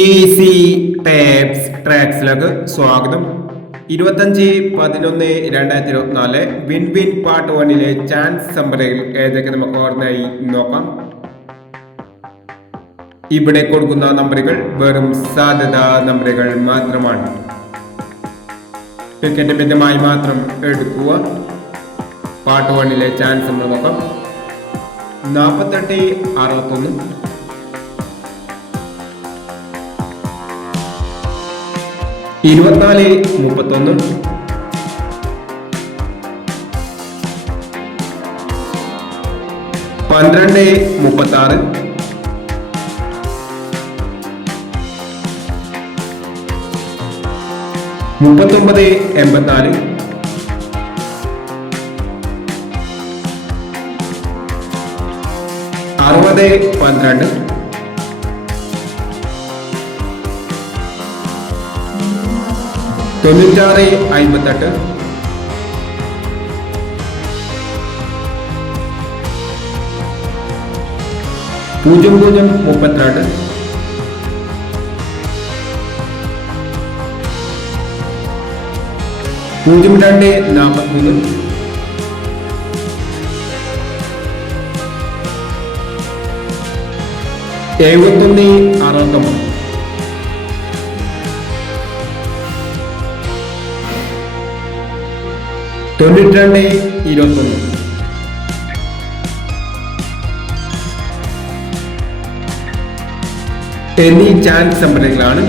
Easy tapes ട്രാക്സിലേക്ക് സ്വാഗതം. 25/11/2024 win win part 1 chance സമ്മറികൾ ഏതൊക്കെ നമുക്ക് ഓർമ്മയായി നോക്കാം. ഇവിടെ കൊടുക്കുന്ന നമ്പറുകൾ വെറും സാധ്യതാ നമ്പറുകൾ മാത്രമാണ്. ടിക്കറ്റ് മിതമായി മാത്രം എടുക്കുക. പാർട്ട് 1 ചാൻസ് നമ്മൾ നോക്കാം. 48, 61, 24, 31, 12, 36, 39, 84, 60, 12, 96, 58, 00, 32, 02, 43, 71, 69, 92, 21. എന്നീ ചാൻസ് നമ്പറുകളാണ്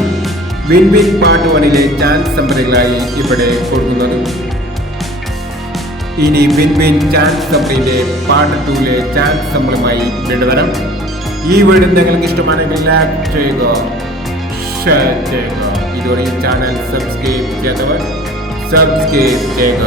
വിൻ വിൻ പാർട്ട് 1 ചാൻസ് നമ്പറുകളായി ഇവിടെ കൊടുക്കുന്നത്. ഇനി വിൻ വിൻ ചാൻസ് നമ്പറിന്റെ പാർട്ട് 2 ചാൻസ് നമ്പറുമായി വീണ്ടുവരാം. ഈ വീഡിയോ നിങ്ങൾക്ക് ഇഷ്ടമാണെങ്കിൽ ലൈക്ക് ചെയ്യുക, ഷെയർ ചെയ്യുക. ഇതുവരെ ഈ ചാനൽ സബ്സ്ക്രൈബ് ചെയ്യാത്തവർ സബ്സ്ക്രൈബ് ചെയ്യുക.